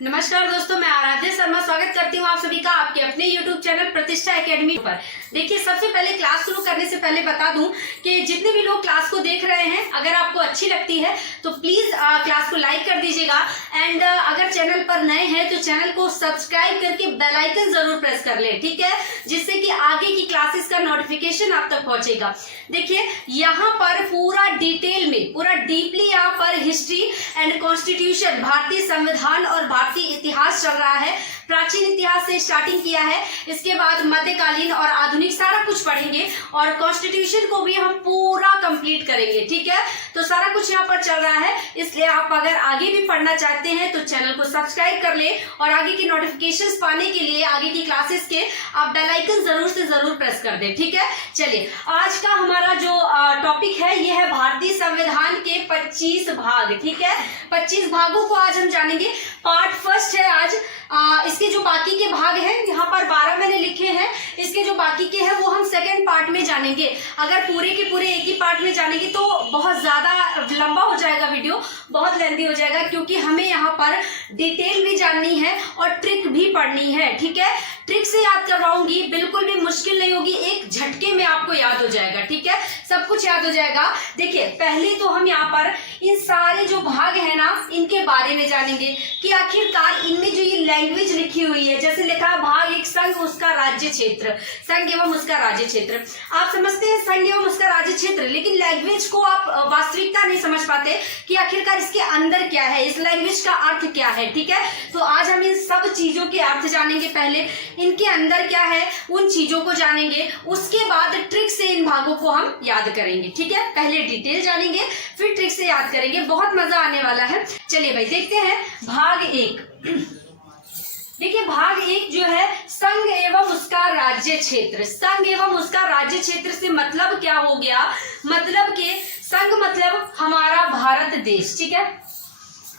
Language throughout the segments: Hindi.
नमस्कार दोस्तों, मैं आराध्या शर्मा स्वागत करती हूँ आप सभी का आपके अपने YouTube चैनल प्रतिष्ठा एकेडमी पर। देखिए, सबसे पहले क्लास शुरू करने से पहले बता दूं कि जितने भी लोग क्लास को देख रहे हैं, अगर आपको अच्छी लगती है तो प्लीज क्लास को लाइक कर दीजिएगा। एंड अगर चैनल पर नए हैं तो चैनल को सब्सक्राइब करके बेल आइकन जरूर प्रेस कर ले, ठीक है, जिससे कि आगे की क्लासेस का नोटिफिकेशन आप तक पहुंचेगा। देखिए, यहाँ पर पूरा डिटेल में, पूरा डीपली यहाँ पर हिस्ट्री एंड कॉन्स्टिट्यूशन, भारतीय संविधान और भारतीय इतिहास चल रहा है। प्राचीन इतिहास से स्टार्टिंग किया है, इसके बाद मध्यकालीन और आधुनिक सारा कुछ पढ़ेंगे और कॉन्स्टिट्यूशन को भी हम पूरा कंप्लीट करेंगे, ठीक है। तो सारा कुछ यहाँ पर चल रहा है, इसलिए आप अगर आगे भी पढ़ना चाहते हैं तो चैनल को सब्सक्राइब कर ले और आगे की नोटिफिकेशंस पाने के लिए, आगे की क्लासेस के, आप बेल आइकन जरूर से जरूर प्रेस कर दें, ठीक है। चलिए, आज का हमारा जो टॉपिक है ये है भारतीय संविधान के 25 भाग, ठीक है। 25 भागों को आज हम जानेंगे। पार्ट फर्स्ट है आज। इसके जो बाकी के भाग हैं, यहाँ पर 12 मैंने लिखे हैं, इसके जो बाकी के हैं वो हम सेकंड पार्ट में जानेंगे। अगर पूरे के पूरे एक ही पार्ट में जानेंगे तो बहुत ज्यादा लंबा हो जाएगा, वीडियो बहुत लेंथी हो जाएगा, क्योंकि हमें यहाँ पर डिटेल भी जाननी है और ट्रिक भी पढ़नी है, ठीक है। ट्रिक से याद करवाऊंगी, बिल्कुल भी मुश्किल नहीं होगी, एक झटके में आपको याद हो जाएगा, ठीक है, सब कुछ याद हो जाएगा। देखिए, पहले तो हम यहाँ पर इन सारे जो भाग है ना, इनके बारे में जानेंगे कि आखिरकार इनमें जो ये लैंग्वेज लिखी हुई है, जैसे लिखा है भाग एक, संघ उसका राज्य क्षेत्र, संघ एवं उसका राज्य क्षेत्र। आप समझते हैं संघ एवं उसका राज्य क्षेत्र, लेकिन लैंग्वेज को आप वास्तविकता नहीं समझ पाते कि आखिरकार इसके अंदर क्या है, इस लैंग्वेज का अर्थ क्या है, ठीक है। तो आज हम इन सब चीजों के अर्थ जानेंगे। पहले इनके अंदर क्या है उन चीजों को जानेंगे, उसके बाद ट्रिक से इन भागों को हम याद करेंगे, ठीक है। पहले डिटेल जानेंगे, फिर ट्रिक से याद करेंगे, बहुत मजा आने वाला है। चलिए भाई, देखते हैं भाग एक। देखिए, भाग एक जो है संघ एवं उसका राज्य क्षेत्र। संघ एवं उसका राज्य क्षेत्र से मतलब क्या हो गया, मतलब कि संघ मतलब हमारा भारत देश, ठीक है।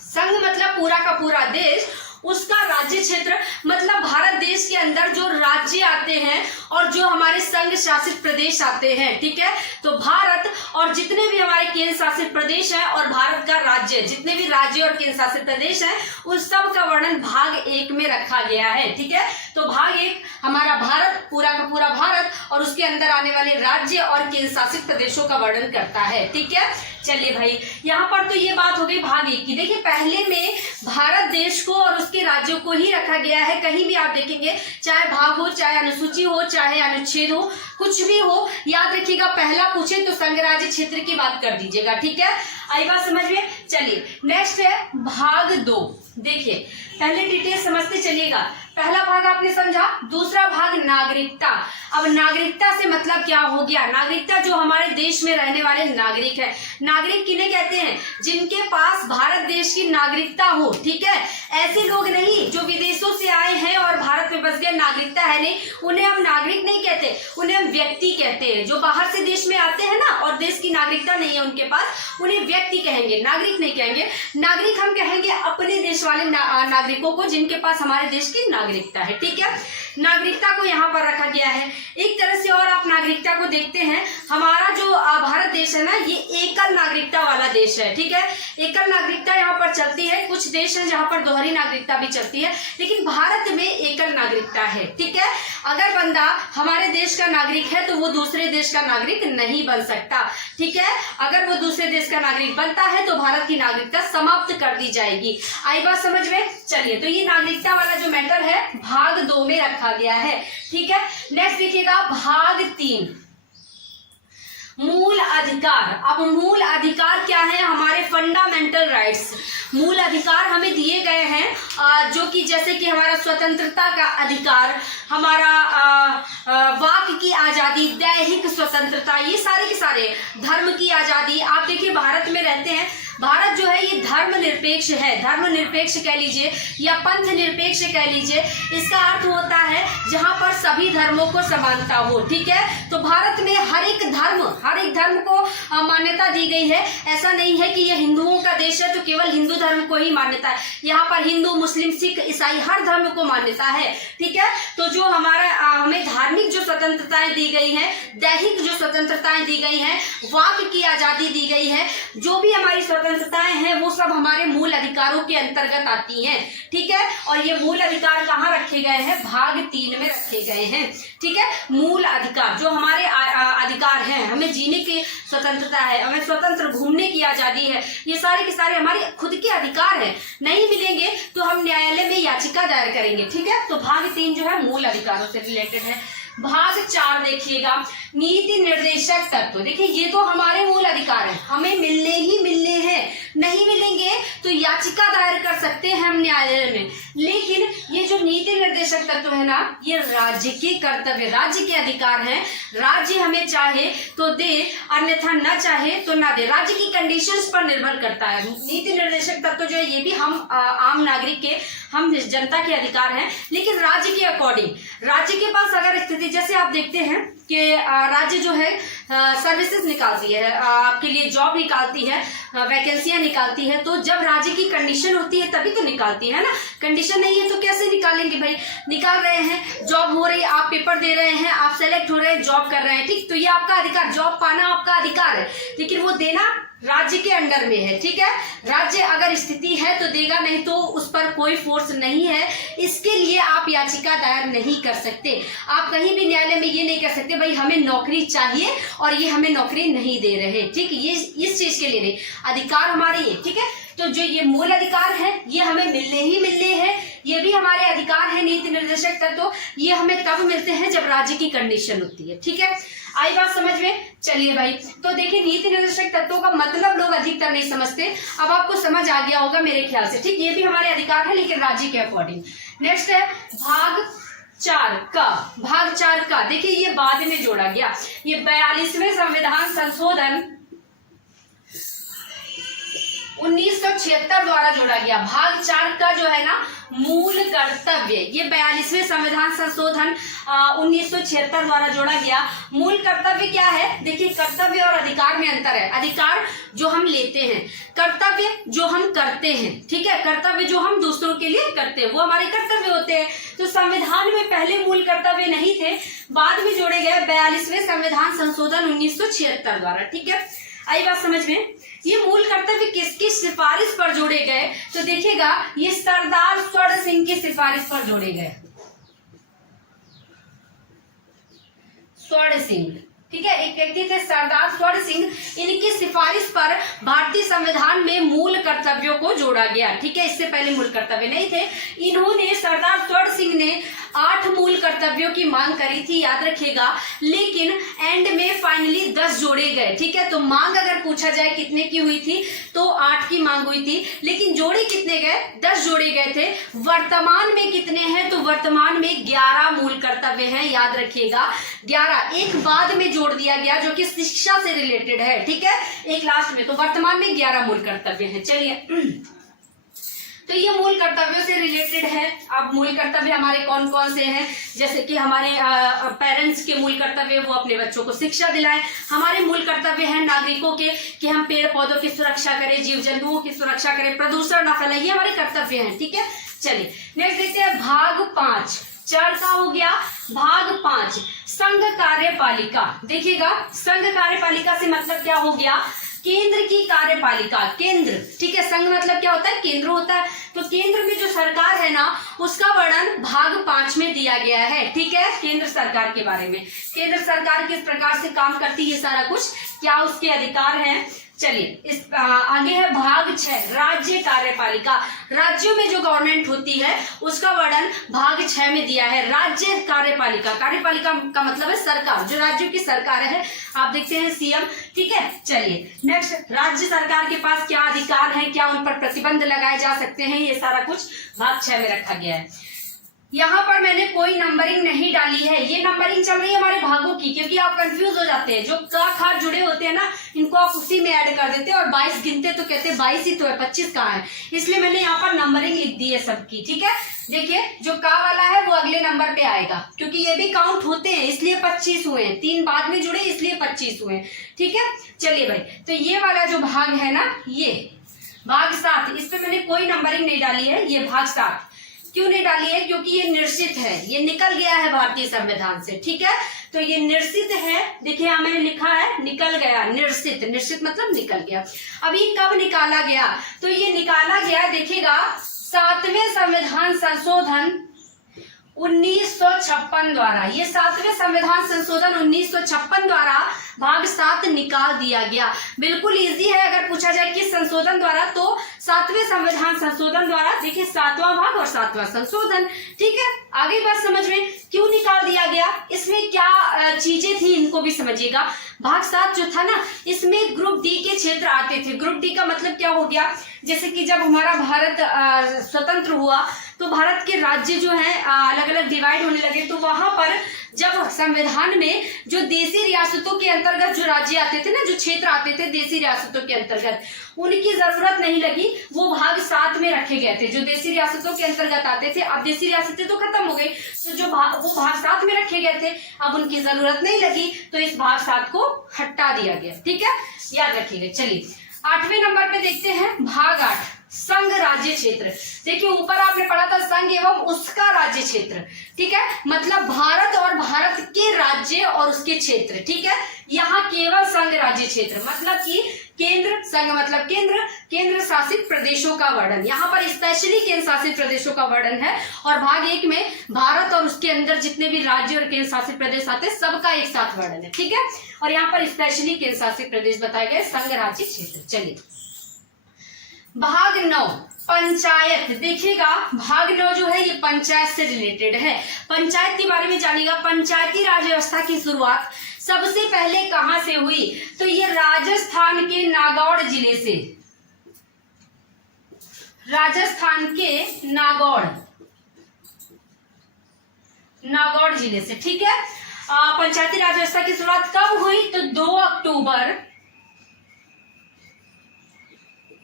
संघ मतलब पूरा का पूरा देश, उसका राज्य क्षेत्र मतलब भारत देश के अंदर जो राज्य आते हैं और जो हमारे संघ शासित प्रदेश आते हैं, ठीक है। तो भारत और जितने भी हमारे केंद्र शासित प्रदेश हैं और भारत का राज्य, जितने भी राज्य और केंद्र शासित प्रदेश हैं, उस सब का वर्णन भाग एक में रखा गया है, ठीक है। तो भाग एक हमारा भारत, पूरा का पूरा भारत और उसके अंदर आने वाले राज्य और केंद्र शासित प्रदेशों का वर्णन करता है, ठीक है। चलिए भाई, यहाँ पर तो ये बात हो गई भाग एक की। देखिए, पहले में भारत देश को और उसके राज्यों को ही रखा गया है। कहीं भी आप देखेंगे, चाहे भाग हो, चाहे अनुसूची हो, चाहे अनुच्छेद हो, कुछ भी हो, याद रखिएगा पहला पूछे तो संघ राज्य क्षेत्र की बात कर दीजिएगा, ठीक है। आई बात समझ में। चलिए, नेक्स्ट है भाग दो। देखिए, पहले डिटेल समझते चलिएगा। पहला भाग आपने समझा, दूसरा भाग नागरिकता। अब नागरिकता से मतलब क्या हो गया, नागरिकता जो हमारे देश में रहने वाले नागरिक है। नागरिक किन्हें कहते हैं, जिनके पास भारत देश की नागरिकता हो, ठीक है। ऐसे लोग नहीं जो विदेशों से आए हैं और भारत में बस गए, नागरिकता है नहीं, उन्हें हम नागरिक नहीं कहते, उन्हें हम व्यक्ति कहते हैं। जो बाहर से देश में आते हैं ना और देश की नागरिकता नहीं है उनके पास, उन्हें व्यक्ति कहेंगे, नागरिक नहीं कहेंगे। नागरिक हम कहेंगे अपने देश वाले नागरिकों को, जिनके पास हमारे देश की नागरिकता है, ठीक है। नागरिकता को यहाँ पर रखा गया है। एक तरह से और आप नागरिकता को देखते हैं, हमारा जो भारत देश है ना, ये एकल नागरिकता वाला देश है, ठीक है। एकल नागरिकता यहाँ पर चलती है। कुछ देश हैं जहाँ पर दोहरी नागरिकता भी चलती है, लेकिन भारत में एकल नागरिकता है, ठीक है। अगर बंदा हमारे देश का नागरिक है तो वो दूसरे देश का नागरिक नहीं बन सकता, ठीक है। अगर वो दूसरे देश का नागरिक बनता है तो भारत की नागरिकता समाप्त कर दी जाएगी। आई बात समझ में। चलिए, तो ये नागरिकता वाला जो मैटर है भाग 2 में रखा गया है, ठीक है। नेक्स्ट देखिएगा भाग 3, मूल अधिकार। अब मूल अधिकार क्या है, हमारे फंडामेंटल राइट्स। मूल अधिकार हमें दिए गए हैं, जो कि जैसे कि हमारा स्वतंत्रता का अधिकार, हमारा वाक की आजादी, दैहिक स्वतंत्रता, ये सारे के सारे, धर्म की आजादी। आप देखिए, भारत में रहते हैं, भारत जो है ये धर्म निरपेक्ष है, धर्म निरपेक्ष कह लीजिए या पंथ निरपेक्ष कह लीजिए। इसका अर्थ होता है जहां पर सभी धर्मों को समानता हो, ठीक है। तो भारत में हर एक धर्म को मान्यता दी गई है। ऐसा नहीं है कि यह हिंदुओं का देश है तो केवल हिंदू धर्म को ही मान्यता है। यहाँ पर हिंदू, मुस्लिम, सिख, ईसाई हर धर्म को मान्यता है, ठीक है। तो जो हमारा हमें धार्मिक जो स्वतंत्रताएं दी गई हैं, दैहिक जो स्वतंत्रताएं दी गई हैं, वाक की आजादी दी गई है, जो भी हमारी स्वतंत्रता स्वतंत्रताएं हैं वो सब हमारे मूल अधिकारों के अंतर्गत आती हैं, ठीक है। और ये मूल अधिकार कहाँ रखे गए हैं, भाग 3 में रखे गए हैं, ठीक है। मूल अधिकार जो हमारे अधिकार हैं, हमें जीने की स्वतंत्रता है, हमें स्वतंत्र घूमने की आजादी है, ये सारे के सारे हमारे खुद के अधिकार हैं। नहीं मिलेंगे तो हम न्यायालय में याचिका दायर करेंगे, ठीक है। तो भाग 3 जो है मूल अधिकारों से रिलेटेड है। भाग 4 देखिएगा, नीति निर्देशक तत्व। देखिए ये तो हमारे मूल अधिकार है, हमें मिलने ही मिलने हैं, नहीं मिलेंगे तो याचिका दायर कर सकते हैं हम न्यायालय में। लेकिन ये जो नीति निर्देशक तत्व है ना, ये राज्य के कर्तव्य, राज्य के अधिकार हैं। राज्य हमें चाहे तो दे, अन्यथा न चाहे तो ना दे, राज्य की कंडीशंस पर निर्भर करता है। नीति निर्देशक तत्व जो है ये भी हम आम नागरिक के, हम जनता के अधिकार हैं, लेकिन राज्य के अकॉर्डिंग। राज्य के पास अगर स्थिति, जैसे आप देखते हैं कि राज्य जो है सर्विसेज निकालती है, आपके लिए जॉब निकालती है, वैकेंसियां निकालती है, तो जब राज्य की कंडीशन होती है तभी तो निकालती है ना। कंडीशन नहीं है तो कैसे निकालेंगे भाई। निकाल रहे हैं, जॉब हो रही है, आप पेपर दे रहे हैं, आप सेलेक्ट हो रहे हैं, जॉब कर रहे हैं, ठीक। तो ये आपका अधिकार, जॉब पाना आपका अधिकार है, लेकिन वो देना राज्य के अंडर में है, ठीक है। राज्य अगर स्थिति है तो देगा, नहीं तो उस पर कोई फोर्स नहीं है। इसके लिए आप याचिका दायर नहीं कर सकते। आप कहीं भी न्यायालय में ये नहीं कह सकते भाई हमें नौकरी चाहिए और ये हमें नौकरी नहीं दे रहे, ठीक। ये इस चीज के लिए नहीं, अधिकार हमारे ये, ठीक है। तो जो ये मूल अधिकार है ये हमें मिलने ही मिलने हैं, ये भी हमारे अधिकार है। नीति निर्देशक तत्व ये हमें तब मिलते हैं जब राज्य की कंडीशन होती है, ठीक है। आई बात समझ में? चलिए भाई, तो देखिए नीति निर्देशक तत्वों का मतलब लोग अधिकतर नहीं समझते, अब आपको समझ आ गया होगा मेरे ख्याल से, ठीक। ये भी हमारे अधिकार है लेकिन राज्य के अकॉर्डिंग। नेक्स्ट है भाग 4 का। भाग 4 का देखिए ये बाद में जोड़ा गया, ये 42वें संविधान संशोधन 1976 द्वारा जोड़ा गया। भाग 4 का जो है ना मूल कर्तव्य, ये 42वें संविधान संशोधन 1976 द्वारा जोड़ा गया। मूल कर्तव्य क्या है, देखिए कर्तव्य और अधिकार में अंतर है। अधिकार जो हम लेते हैं, कर्तव्य जो हम करते हैं, ठीक है। कर्तव्य जो हम दूसरों के लिए करते हैं वो हमारे कर्तव्य होते हैं। तो संविधान में पहले मूल कर्तव्य नहीं थे, बाद में जोड़े गए 42वें संविधान संशोधन 1976 द्वारा, ठीक है। आई बात समझ में? ये मूल कर्तव्य किसकी सिफारिश पर जोड़े गए, तो देखिएगा ये सरदार स्वर्ण सिंह की सिफारिश पर जोड़े गए। स्वर्ण सिंह, ठीक है, एक व्यक्ति थे सरदार स्वर्ण सिंह, इनकी सिफारिश पर भारतीय संविधान में मूल कर्तव्यों को जोड़ा गया, ठीक है। इससे पहले मूल कर्तव्य नहीं थे। इन्होंने, सरदार स्वर्ण सिंह ने 8 मूल कर्तव्यों की मांग करी थी, याद रखिएगा, लेकिन एंड में फाइनली 10 जोड़े गए, ठीक है। तो मांग अगर पूछा जाए कितने की हुई थी तो 8 की मांग हुई थी, लेकिन जोड़े कितने गए, 10 जोड़े गए थे। वर्तमान में कितने हैं, तो वर्तमान में 11 मूल कर्तव्य हैं, याद रखिएगा 11, एक बाद में जोड़ दिया गया जो कि शिक्षा से रिलेटेड है, ठीक है, एक लास्ट में। तो वर्तमान में 11 मूल कर्तव्य हैं। चलिए, तो ये मूल कर्तव्यों से रिलेटेड है। अब मूल कर्तव्य हमारे कौन कौन से हैं, जैसे कि हमारे पेरेंट्स के मूल कर्तव्य वो अपने बच्चों को शिक्षा दिलाएं। हमारे मूल कर्तव्य हैं नागरिकों के कि हम पेड़ पौधों की सुरक्षा करें, जीव जंतुओं की सुरक्षा करें, प्रदूषण न फैलाए, ये हमारे कर्तव्य हैं, ठीक है। चलिए नेक्स्ट देखते हैं भाग 5। 4 का हो गया, भाग 5 संघ कार्यपालिका। देखिएगा संघ कार्यपालिका से मतलब क्या हो गया, केंद्र की कार्यपालिका, केंद्र, ठीक है। संघ मतलब क्या होता है, केंद्र होता है। तो केंद्र में जो सरकार है ना उसका वर्णन भाग 5 में दिया गया है, ठीक है। केंद्र सरकार के बारे में, केंद्र सरकार किस प्रकार से काम करती है, सारा कुछ, क्या उसके अधिकार हैं। चलिए इस आगे है भाग 6 राज्य कार्यपालिका। राज्यों में जो गवर्नमेंट होती है उसका वर्णन भाग 6 में दिया है। राज्य कार्यपालिका, कार्यपालिका का मतलब है सरकार, जो राज्यों की सरकार है, आप देखते हैं सीएम, ठीक है। चलिए नेक्स्ट, राज्य सरकार के पास क्या अधिकार है, क्या उन पर प्रतिबंध लगाए जा सकते हैं, ये सारा कुछ भाग 6 में रखा गया है। यहाँ पर मैंने कोई नंबरिंग नहीं डाली है, ये नंबरिंग चल रही है हमारे भागों की, क्योंकि आप कंफ्यूज हो जाते हैं। जो का खा जुड़े होते हैं ना इनको आप उसी में ऐड कर देते हैं, और 22 गिनते तो कहते हैं 22 ही तो है, 25 कहाँ है, इसलिए मैंने यहाँ पर नंबरिंग लिख दी है सबकी, ठीक है। देखिए जो का वाला है वो अगले नंबर पे आएगा, क्योंकि ये भी काउंट होते हैं, इसलिए 25 हुए हैं, 3 बाद में जुड़े इसलिए 25 हुए, ठीक है। चलिए भाई, तो ये वाला जो भाग है ना, ये भाग 7, इस पे मैंने कोई नंबरिंग नहीं डाली है, ये भाग 7 क्यों नहीं डाली है? क्योंकि ये निश्चित है, ये निकल गया है भारतीय संविधान से, ठीक है। तो ये निश्चित है, देखिए यहाँ मैंने लिखा है निकल गया, निश्चित, निश्चित मतलब निकल गया। अब ये कब निकाला गया? तो ये निकाला गया, देखिएगा 7वें संविधान संशोधन 1956 द्वारा, ये 7वें संविधान संशोधन 1956 द्वारा भाग 7 निकाल दिया गया। बिल्कुल इजी है, अगर पूछा जाए किस संशोधन द्वारा, तो 7वें संविधान संशोधन द्वारा। देखिए 7वां भाग और 7वां संशोधन, ठीक है। आगे बात समझ में, क्यों निकाल दिया गया, इसमें क्या चीजें थी, इनको भी समझिएगा। भाग 7 जो था ना, इसमें ग्रुप डी के क्षेत्र आते थे। ग्रुप डी का मतलब क्या हो गया, जैसे कि जब हमारा भारत स्वतंत्र हुआ तो भारत के राज्य जो है अलग अलग डिवाइड होने लगे, तो वहां पर जब संविधान में जो देशी रियासतों के अंतर्गत जो राज्य आते थे ना, जो क्षेत्र आते थे देशी रियासतों के अंतर्गत, उनकी जरूरत नहीं लगी, वो भाग 7 में रखे गए थे। जो देशी रियासतों के अंतर्गत आते थे, अब देशी रियासतें तो खत्म हो गई, तो जो वो भाग 7 में रखे गए थे, अब उनकी जरूरत नहीं लगी, तो इस भाग 7 को हटा दिया गया, ठीक है, याद रखिएगा। चलिए 8वें नंबर पे देखते हैं भाग 8, संघ राज्य क्षेत्र। देखिए ऊपर आपने पढ़ा था संघ एवं उसका राज्य क्षेत्र, ठीक है, मतलब भारत और भारत के राज्य और उसके क्षेत्र, ठीक है। यहाँ केवल संघ राज्य क्षेत्र मतलब कि केंद्र, संघ मतलब केंद्र, केंद्र शासित प्रदेशों का वर्णन, यहाँ पर स्पेशली केंद्र शासित प्रदेशों का वर्णन है। और भाग 1 में भारत और उसके अंदर जितने भी राज्य और केंद्र शासित प्रदेश आते हैं, सबका एक साथ वर्णन है, ठीक है। और यहाँ पर स्पेशली केंद्र शासित प्रदेश बताए गए, संघ राज्य क्षेत्र। चलिए भाग 9 पंचायत, देखिएगा भाग 9 जो है ये पंचायत से रिलेटेड है। पंचायत के बारे में जानिएगा। पंचायती राज व्यवस्था की शुरुआत सबसे पहले कहां से हुई, तो ये राजस्थान के नागौर जिले से, राजस्थान के नागौर जिले से, ठीक है। पंचायती राज व्यवस्था की शुरुआत कब हुई, तो 2 अक्टूबर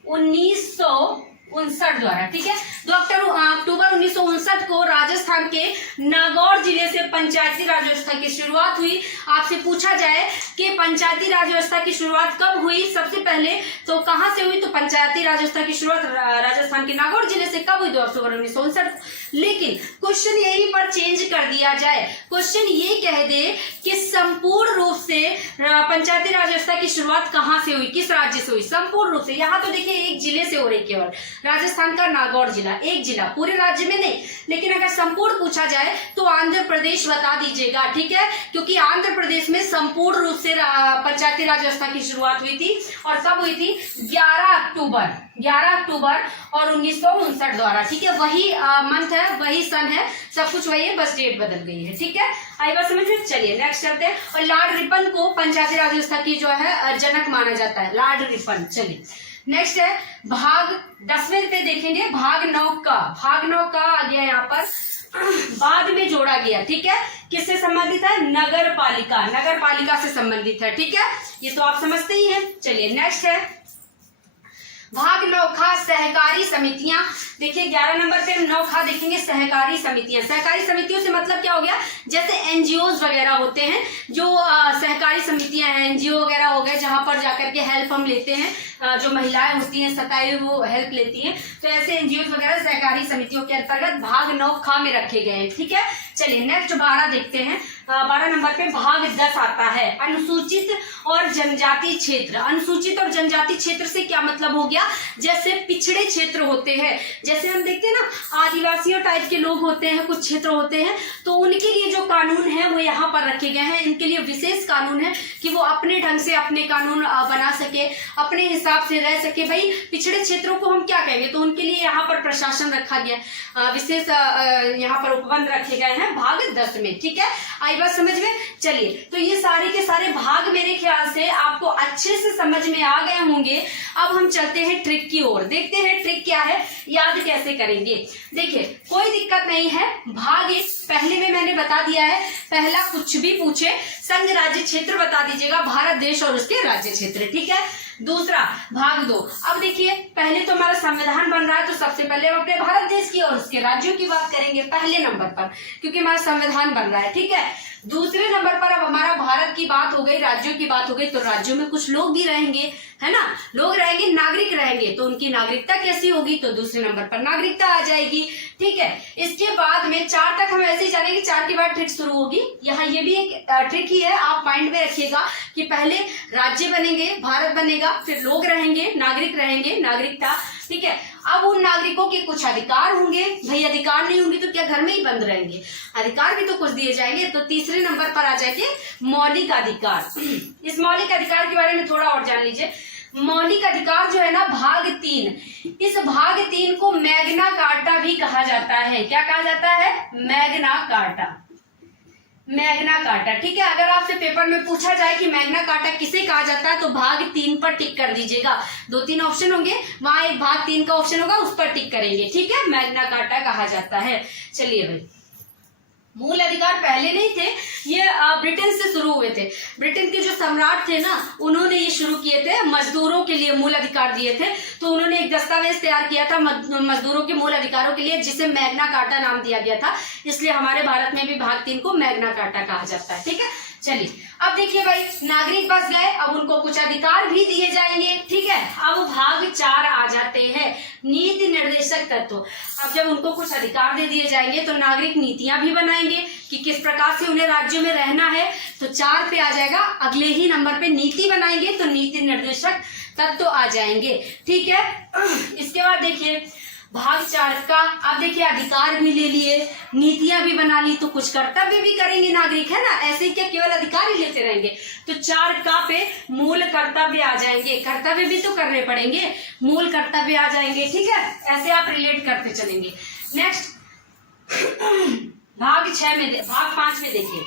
1959 द्वारा, ठीक है। 2 अक्टूबर 1959 को राजस्थान के नागौर जिले से पंचायती राज व्यवस्था की शुरुआत हुई। आपसे पूछा जाए कि पंचायती राज व्यवस्था की शुरुआत कब हुई सबसे पहले, तो कहां से हुई, तो पंचायती राज व्यवस्था की शुरुआत राजस्थान के नागौर जिले से कब हुई, 2 अक्टूबर 1959। लेकिन क्वेश्चन यहीं पर चेंज कर दिया जाए, क्वेश्चन ये कह दे कि संपूर्ण रूप से पंचायती राज व्यवस्था की शुरुआत कहां से हुई, किस राज्य से हुई, संपूर्ण रूप से। यहाँ तो देखिए एक जिले से हो रही, केवल राजस्थान का नागौर जिला, एक जिला, पूरे राज्य में नहीं। लेकिन अगर संपूर्ण पूछा जाए तो आंध्र प्रदेश बता दीजिएगा, ठीक है, क्योंकि आंध्र प्रदेश में संपूर्ण रूप से पंचायती राज व्यवस्था की शुरुआत हुई थी। और कब हुई थी, 11 अक्टूबर और 1959 द्वारा, ठीक है। वही मंथ है, वही सन है, सब कुछ वही है, बस डेट बदल गई है, ठीक है। आई बात समझ में। चलिए नेक्स्ट चलते हैं। और लॉर्ड रिपन को पंचायती राज व्यवस्था की जो है जनक माना जाता है, लॉर्ड रिपन। चलिए नेक्स्ट है भाग 10वें पे देखेंगे, भाग 9 का आ गया यहाँ पर बाद में जोड़ा गया, ठीक है। किससे संबंधित है, नगर पालिका से संबंधित है, ठीक है, ये तो आप समझते ही हैं। चलिए नेक्स्ट है भाग 9 सहकारी समितियां। देखिए 11 नंबर पे हम 9 देखेंगे, सहकारी समितियां। सहकारी समितियों से मतलब क्या हो गया, जैसे एनजीओज वगैरह होते हैं, जो सहकारी समितियां हैं, एनजीओ वगैरह हो गए, जहां पर जाकर के हेल्प हम लेते हैं, जो महिलाएं होती हैं सताई वो हेल्प लेती हैं, तो ऐसे एनजीओ वगैरह सहकारी समितियों के अंतर्गत भाग 9 में रखे गए हैं, ठीक है। चलिए नेक्स्ट 12 देखते हैं। 12 नंबर पे भाग 10 आता है, अनुसूचित और जनजाति क्षेत्र। अनुसूचित और जनजाति क्षेत्र से क्या मतलब हो गया, जैसे पिछड़े क्षेत्र होते हैं, जैसे हम देखते हैं ना आदिवासियों टाइप के लोग होते हैं, कुछ क्षेत्र होते हैं, तो उनके लिए जो कानून है वो यहाँ पर रखे गए हैं। इनके लिए विशेष कानून है कि वो अपने ढंग से अपने कानून बना सके, अपने हिसाब से रह सके। भाई पिछड़े क्षेत्रों को हम क्या कहेंगे, तो उनके लिए यहाँ पर प्रशासन रखा गया, विशेष यहाँ पर उपबंध रखे गए हैं भाग 10 में, ठीक है। आई बात समझ में। चलिए तो ये सारे के सारे भाग मेरे ख्याल से आपको अच्छे से समझ में आ गए होंगे। अब हम चलते हैं ट्रिक की ओर, देखते हैं ट्रिक क्या है, याद कैसे करेंगे। देखिए कोई दिक्कत नहीं है, भाग 1 पहले में मैंने बता दिया है, पहला कुछ भी पूछे संघ राज्य क्षेत्र बता दीजिएगा, भारत देश और उसके राज्य क्षेत्र, ठीक है। दूसरा भाग 2, अब देखिए पहले तो हमारा संविधान बन रहा है, तो सबसे पहले हम अपने भारत देश की और उसके राज्यों की बात करेंगे पहले नंबर पर, क्योंकि हमारा संविधान बन रहा है, ठीक है। दूसरे नंबर पर अब हमारा भारत की बात हो गई, राज्यों की बात हो गई, तो राज्यों में कुछ लोग भी रहेंगे, है ना, लोग रहेंगे, नागरिक रहेंगे, तो उनकी नागरिकता कैसी होगी, तो दूसरे नंबर पर नागरिकता आ जाएगी, ठीक है। में 4 तक हम ऐसे ही जानेंगे, 4 के बाद ट्रिक शुरू होगी। यहाँ ये भी एक ट्रिक ही है, आप माइंड में रखिएगा कि पहले राज्य बनेंगे, भारत बनेगा, फिर लोग रहेंगे, नागरिक रहेंगे, नागरिकता, ठीक है। अब उन नागरिकों के कुछ अधिकार होंगे, भाई अधिकार नहीं होंगे तो क्या घर में ही बंद रहेंगे, अधिकार भी तो कुछ दिए जाएंगे। तो तीसरे नंबर पर आ जाएंगे मौलिक अधिकार। इस मौलिक अधिकार के बारे में थोड़ा और जान लीजिए। मौलिक अधिकार जो है ना, भाग 3, इस भाग 3 को मैग्ना कार्टा भी कहा जाता है। क्या कहा जाता है? मैग्ना कार्टा, मैग्ना कार्टा, ठीक है। अगर आपसे पेपर में पूछा जाए कि मैग्ना कार्टा किसे कहा जाता है तो भाग 3 पर टिक कर दीजिएगा। 2-3 ऑप्शन होंगे, वहां एक भाग 3 का ऑप्शन होगा, उस पर टिक करेंगे, ठीक है। मैग्ना कार्टा कहा जाता है। चलिए भाई, मूल अधिकार पहले नहीं थे, ये ब्रिटेन से शुरू हुए थे। ब्रिटेन के जो सम्राट थे ना, उन्होंने ये शुरू किए थे, मजदूरों के लिए मूल अधिकार दिए थे। तो उन्होंने एक दस्तावेज तैयार किया था मजदूरों के मूल अधिकारों के लिए, जिसे मैग्ना कार्टा नाम दिया गया था। इसलिए हमारे भारत में भी भाग 3 को मैग्ना कार्टा कहा जाता है, ठीक है। चलिए अब देखिए भाई, नागरिक बस गए, अब उनको कुछ अधिकार भी दिए जाएंगे, ठीक है। अब भाग 4 आ जाते हैं, नीति निर्देशक तत्व। अब जब उनको कुछ अधिकार दे दिए जाएंगे तो नागरिक नीतियां भी बनाएंगे कि किस प्रकार से उन्हें राज्यों में रहना है। तो 4 पे आ जाएगा, अगले ही नंबर पे नीति बनाएंगे तो नीति निर्देशक तत्व आ जाएंगे, ठीक है। इसके बाद देखिए भाग 4 का, आप देखिए अधिकार भी ले लिए, नीतियां भी बना ली, तो कुछ कर्तव्य भी करेंगे नागरिक, है ना। ऐसे ही क्या केवल अधिकार ही लेते रहेंगे। तो 4 का पे मूल कर्तव्य आ जाएंगे, कर्तव्य भी तो करने पड़ेंगे, मूल कर्तव्य आ जाएंगे, ठीक है। ऐसे आप रिलेट करते चलेंगे। नेक्स्ट भाग 5 में देखिए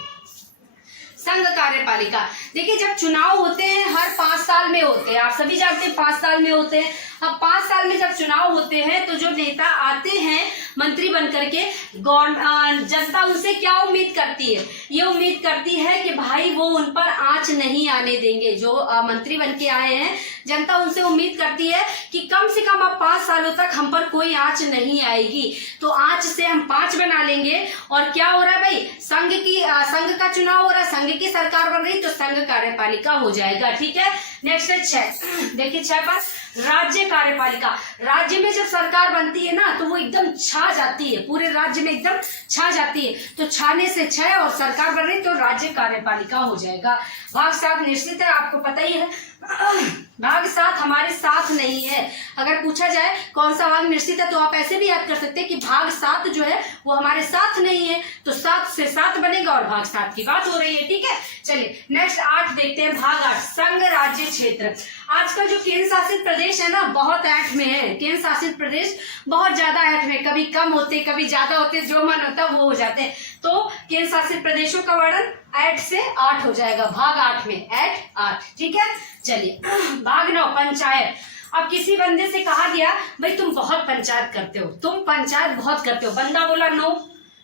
संघ कार्यपालिका। देखिए जब चुनाव होते हैं हर 5 साल में होते हैं, आप सभी जानते हैं 5 साल में होते हैं। अब 5 साल में जब चुनाव होते हैं तो जो नेता आते हैं मंत्री बनकर के, जनता उनसे क्या उम्मीद करती है? ये उम्मीद करती है कि भाई वो उन पर आंच नहीं आने देंगे। जो मंत्री बन के आए हैं, जनता उनसे उम्मीद करती है कि कम से कम अब 5 सालों तक हम पर कोई आंच नहीं आएगी। तो आंच से हम 5 बना लेंगे। और क्या हो रहा है भाई, संघ का चुनाव हो रहा है, संघ की सरकार बन रही, तो संघ कार्यपालिका हो जाएगा, ठीक है। नेक्स्ट है 6, देखिए 6 पर राज्य कार्यपालिका। राज्य में जब सरकार बनती है ना तो वो एकदम छा जाती है, पूरे राज्य में एकदम छा जाती है। तो छाने से 6 और सरकार बन रही तो राज्य कार्यपालिका हो जाएगा। भाग 7 निश्चित है, आपको पता ही है। भाग 7 हमारे साथ नहीं है। अगर पूछा जाए कौन सा भाग निश्चित है तो आप ऐसे भी याद कर सकते हैं कि भाग 7 जो है वो हमारे साथ नहीं है, तो 7 से 7 बनेगा और भाग 7 की बात हो रही है, ठीक है। चलिए नेक्स्ट 8 देखते हैं, भाग 8 संघ राज्य क्षेत्र। आजकल जो केंद्र शासित प्रदेश है ना, बहुत ऐठ में है। केंद्र शासित प्रदेश बहुत ज्यादा ऐठ में, कभी कम होते कभी ज्यादा होते, जो मन होता वो हो जाते हैं। तो केंद्र शासित प्रदेशों का वर्णन 8 से 8 हो जाएगा, भाग 8 में 8, ठीक है। चलिए भाग 9 पंचायत। अब किसी बंदे से कहा गया भाई तुम बहुत पंचायत करते हो, तुम पंचायत बहुत करते हो। बंदा बोला नो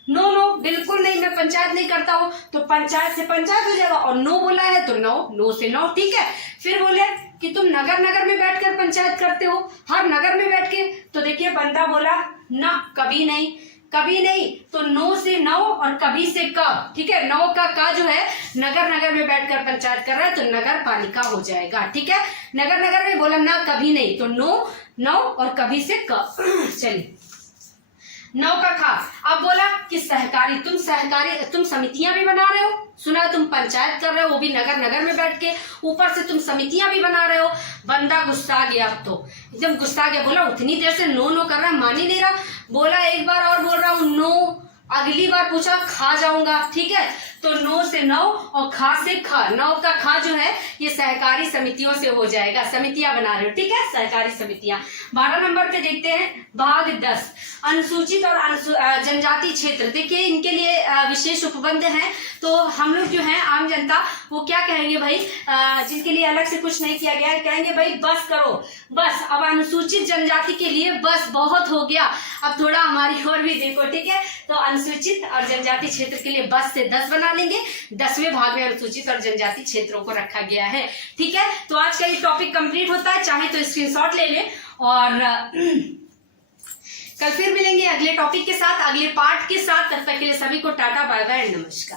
नो नो, बिल्कुल नहीं, मैं पंचायत नहीं करता हूँ। तो पंचायत से पंचायत हो जाएगा, और नो बोला है तो नो, नो से नो, ठीक है। फिर बोले कि तुम नगर नगर में बैठकर पंचायत करते हो, हर नगर में बैठ के, तो देखिए बंदा बोला ना, कभी नहीं, कभी नहीं। तो नो से नो और कभी से क, ठीक है। नो का का जो है नगर नगर में बैठकर पंचायत कर रहा है तो नगर पालिका हो जाएगा, ठीक है। नगर नगर में बोला ना, कभी नहीं, तो नो नो और कभी से क। चलिए 9 का खा। अब बोला कि सहकारी, तुम समितियां भी बना रहे हो, सुना तुम पंचायत कर रहे हो वो भी नगर नगर में बैठ के, ऊपर से तुम समितियां भी बना रहे हो। बंदा गुस्सा गया, अब तो एकदम गुस्सा गया, बोला उतनी देर से नो नो कर रहा है, मान ही नहीं रहा। बोला एक बार और बोल रहा हूँ नो, अगली बार पूछा खा जाऊंगा, ठीक है। तो नो से नो और खा से खा, 9 का खा जो है ये सहकारी समितियों से हो जाएगा, समितियां बना रहे हो, ठीक है, सहकारी समितियां। 12 नंबर पे देखते हैं भाग 10 अनुसूचित और जनजाति क्षेत्र। देखिए इनके लिए विशेष उपबंध हैं। तो हम लोग जो है आम जनता वो क्या कहेंगे भाई, जिनके लिए अलग से कुछ नहीं किया गया है, कहेंगे भाई बस करो, बस। अब अनुसूचित जनजाति के लिए बस बहुत हो गया, अब थोड़ा हमारी ओर भी देखो, ठीक है। तो अनुसूचित और जनजाति क्षेत्र के लिए बस से 10 बना लेंगे। 10वें भाग में अनुसूचित और जनजाति क्षेत्रों को रखा गया है, ठीक है। तो आज का ये टॉपिक कंप्लीट होता है, चाहे तो स्क्रीनशॉट ले लें। और कल फिर मिलेंगे अगले टॉपिक के साथ, अगले पार्ट के साथ। तब तक के लिए सभी को टाटा बाय बाय, नमस्कार।